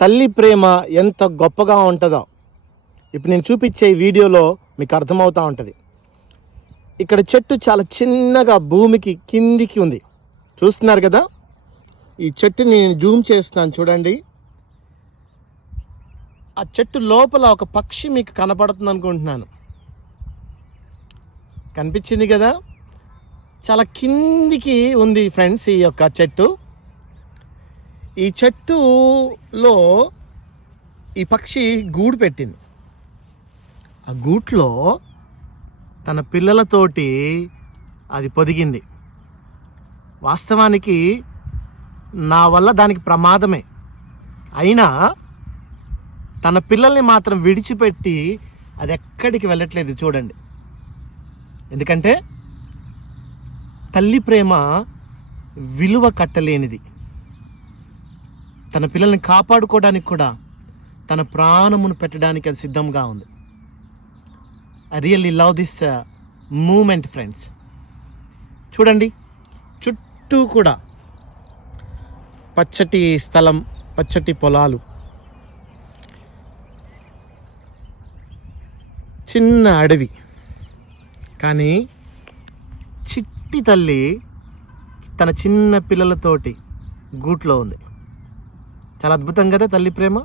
తల్లి ప్రేమ ఎంత గొప్పగా ఉంటుందో ఇప్పుడు నేను చూపించే వీడియోలో మీకు అర్థమవుతూ ఉంటుంది. ఇక్కడ చెట్టు చాలా చిన్నగా భూమికి కిందికి ఉంది, చూస్తున్నారు కదా. ఈ చెట్టుని నేను జూమ్ చేస్తున్నాను చూడండి. ఆ చెట్టు లోపల ఒక పక్షి మీకు కనపడుతుంది అనుకుంటున్నాను, కనిపించింది కదా. చాలా కిందికి ఉంది ఫ్రెండ్స్ ఈ యొక్క చెట్టు. ఈ చెట్టులో ఈ పక్షి గూడు పెట్టింది. ఆ గూట్లో తన పిల్లలతోటి అది పొదిగింది. వాస్తవానికి నా వల్ల దానికి ప్రమాదమే అయినా తన పిల్లల్ని మాత్రం విడిచిపెట్టి అది ఎక్కడికి వెళ్ళట్లేదు చూడండి. ఎందుకంటే తల్లి ప్రేమ విలువ కట్టలేనిది. తన పిల్లల్ని కాపాడుకోవడానికి కూడా తన ప్రాణమును పెట్టడానికి అది సిద్ధంగా ఉంది. I really love this moment friends. చూడండి, చుట్టూ కూడా పచ్చటి స్థలం, పచ్చటి పొలాలు, చిన్న అడవి. కానీ చిట్టి తల్లి తన చిన్న పిల్లలతోటి గూట్లో ఉంది. చాలా అద్భుతం కదా తల్లి ప్రేమ.